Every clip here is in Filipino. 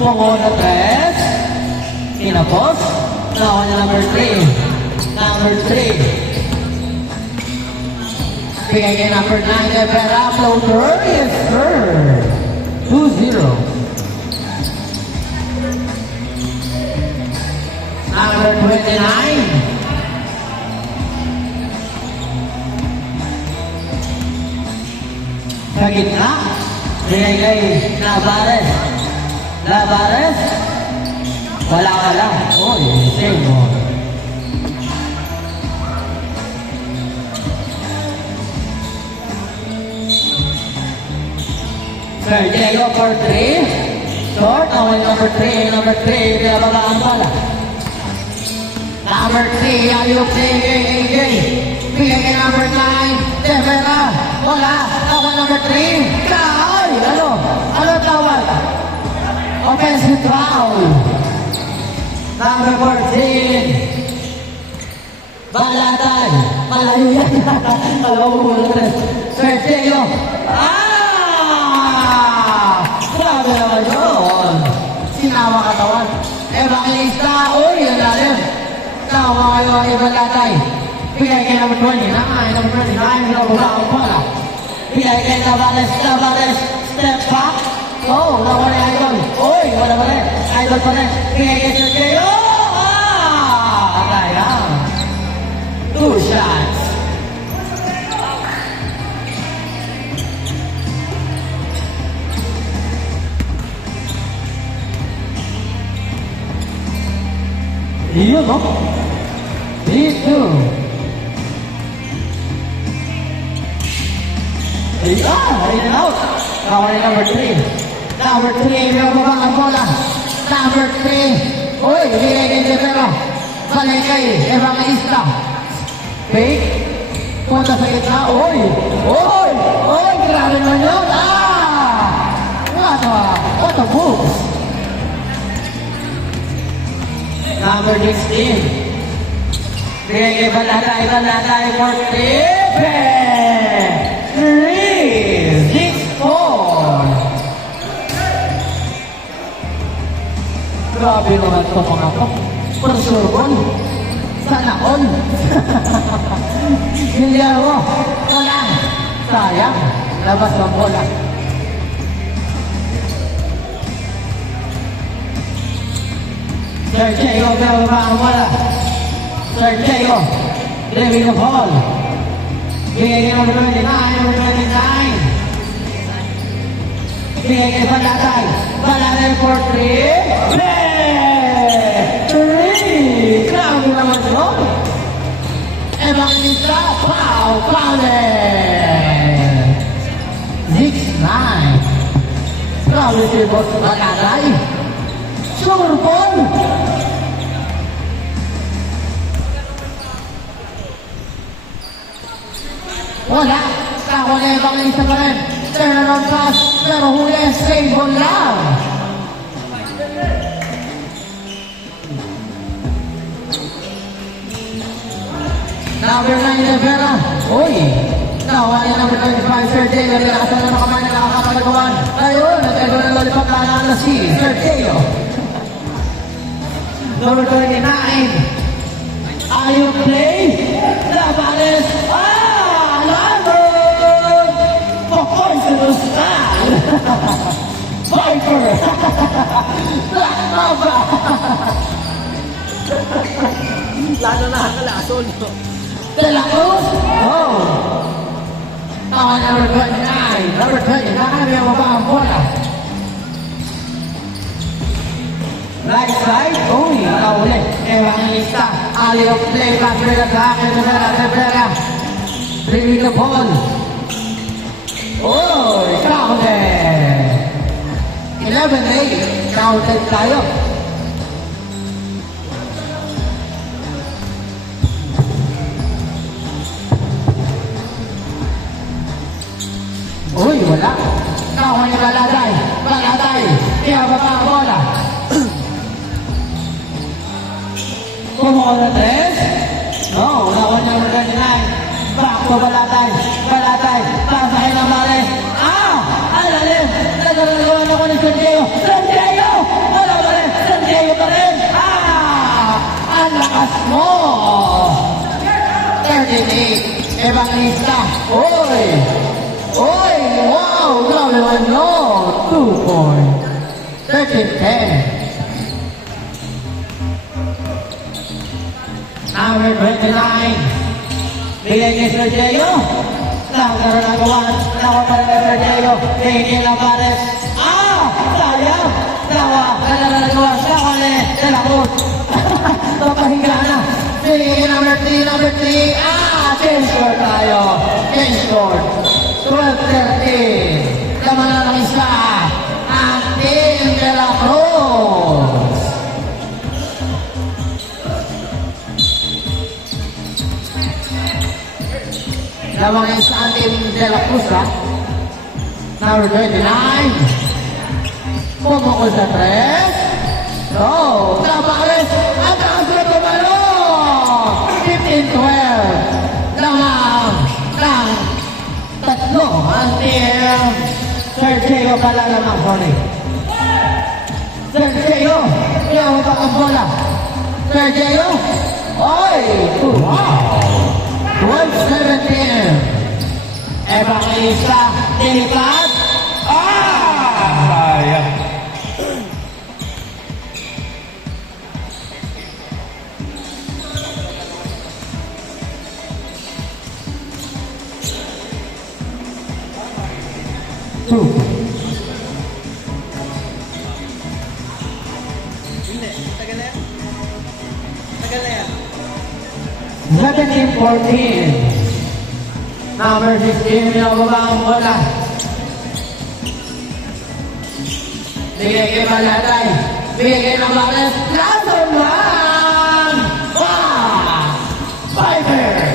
Pongo na 3. Kinapos. Nakuha niya number 3. Number 3. Bigay kay number 9. Devera. Floater. Yes, sir. 2-0. Number 29. Sa gitna, bigay kay Labares. Labares. Wala. Uy, same mo. Sir Diego for 3. Short, okay, number 3. Number 3, pinababa ang bala. Number 3, ayok kay AJ. Bigay kay number 9. Devera. Wala. Ako number 3. Ay, ano tawag? Offensive foul. Number 14. Balatay. Malayo yan. Alam mo muna. Sir Diego. Grabe naman yun. Sinawa katawan. Evangelista. Uy, ang lalim. Tawa kayo ang Balatay. Bigay kay number 29. Number 29. Nakuha ang pala. Bigay kay Tavares. Step back. Oh, nawala yung idol. Uy, wala pa rin. Idol pa rin. Bigay kay Sergio. Kaya. 2 shots. Iya, no? Itu. In and out. Kawan number 3. Number 3, may mababa ang bola. Number 3. Uy, bigay kay Devera. Balik kay Evangelista. Fake. Punta sa gitna. Uy, grabe naman yun. What a move. Number 16. Bigay kay Balatay for 3-6-4. Grabe naman ito mga to. Persurbon. Sana all. Milyaro. Wala. Sayang. Labas ng bola. Sergio, pero ang bola. Sergio. Driving the ball. Bigay kay number 29. Bigay kay Balatay. Balatay for 3. 3! Grabe naman ito. Evangelista. Foul. 6-9. Grabe si Boss Balatay. Sure ball. Wala. Wala yung Evangelista pa rin. Turnaround pass. Pero huli. Save ball lang. Number 9, Devera. Uy. Nawa niya number 25, Sir Deo. Nilakasan na nakamay na nakakapalagawan. Ayun. Nagkago ng lollipop na si Sir Deo. Number 29. Ayun play. Labares. Poisonous style! Viper! Black Mamba! Lalo nakakalason. De La Cruz! Oh! Number 29! Number 29! May mababa ang bola. Right side. Uy! Nakaulit. Evangelista. Alley of play. Back sa akin. Devera. Bringing the ball. Oh, counted! 11-8. Counted tayo. Uy, wala. Nakuha niya Balatay. Kaya baba ang bola. Kumuha na 3. No, nakuha niya ng 39. Back to Balatay. Pasay ng Mare. Alalim. Nagagawa na ko ni Sergio. Lakas mo! 38, Evangelista. Oy! Oy! Wow! Grabe naman no! 2 point. 13-10. Number 29. Bigay kay Sir Diego. Nakaroon ng gawan. Nakaroon ng Sir Diego. Bigay kay Lampares. Sayang! Nagawa. Nakali. Dalakot. Napahinga na. Bigay kay number 3. Change score tayo. Change score. 12-13. Laman na ng isa. Ang Team de la Cruz. Lamang yung sa Team de la Cruz, ha? Number 29. Pumukol sa 3. So, Tabares. At ang sunod na balon. 15-12. Lamang ng tatlo ang Team Sir Diego pala lamang, sorry. Sir Diego, yung ang bola. Sir Diego. Oy! Wow! 12-17. Evangelista, nilipad. Sayang. Two. Hindi. Tagal na yan. Tagal na yan. 17-14. Number 16, pinababa ang bola. Bigay kay Malatay. Bigay kay Navares. Last one! Wow! Fiber!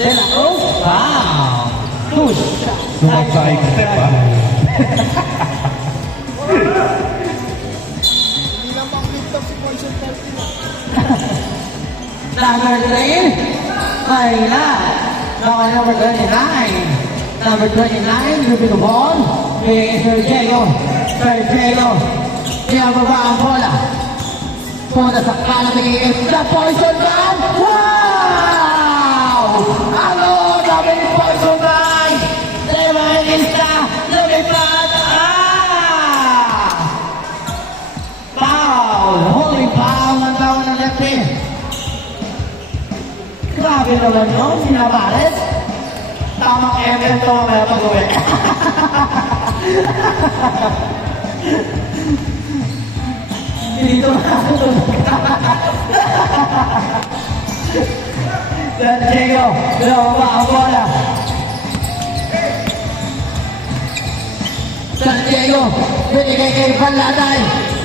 De la Cruz. Wow! Two shots. Sumagsa-step, ha? Hindi lang pang TikTok si Poison Party na. Number 3, Kayla. Number 29. Number 29, Ruby the ball. Bigay kay Sir Diego. Sir Diego. Pinababa ang bola. Punta sa kanan, bigay kay The Poison Man. Wow! Ano? Sabi ni Poison Man. Evangelista. Lumipad. Foul. Holy foul ng tawag ng lefty. Grabe naman yun, si Navares. Tamang MM to mamaya pag-uwi. Dito na ako. San Diego, pinababa ang bola. San Diego, binigay kay Palatay.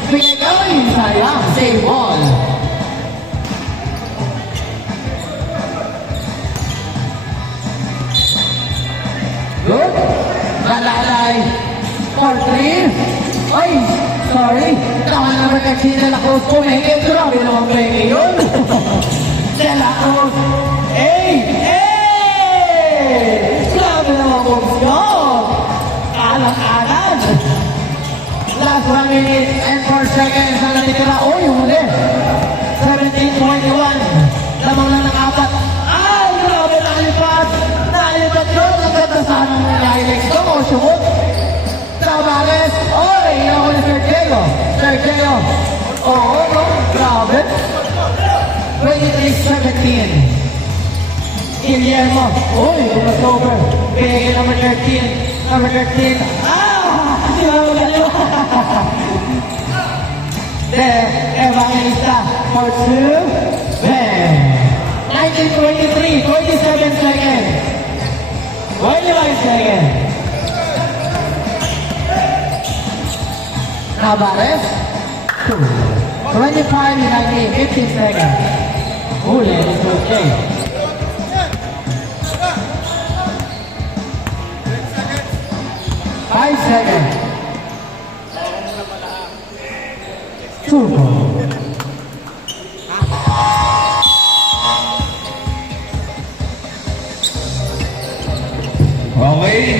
Binigay, sayang, save ball. Good. Malalay. 4-3. Ay, sorry. Tama naman kasi De La Cruz pumingin. Grabe naman pumingin yun. De La Cruz. Grabe naman posisyon. Alang-alang. Last 1 minute and 4 seconds ang natitira. Oh, yung huli. 17-21. Lamang lang ng 4. Ay, grabe nalipad. Nalipad yun. Nagkata sana ng Lilex ko. O, sumot. Tavares. Oy, ako ni Sir Diego. Sir Diego. Oo, no? Grabe. 23-17. Guillermo. Uy, over. Bigay number 13. Number 13. Di ba magaling? De Evangelista for 2. Bang. 19-23. 27 seconds. 25 seconds. Tavares. 2. 25-19. 15 seconds. Huli, it's okay. 5 seconds. 2 goals. Okay.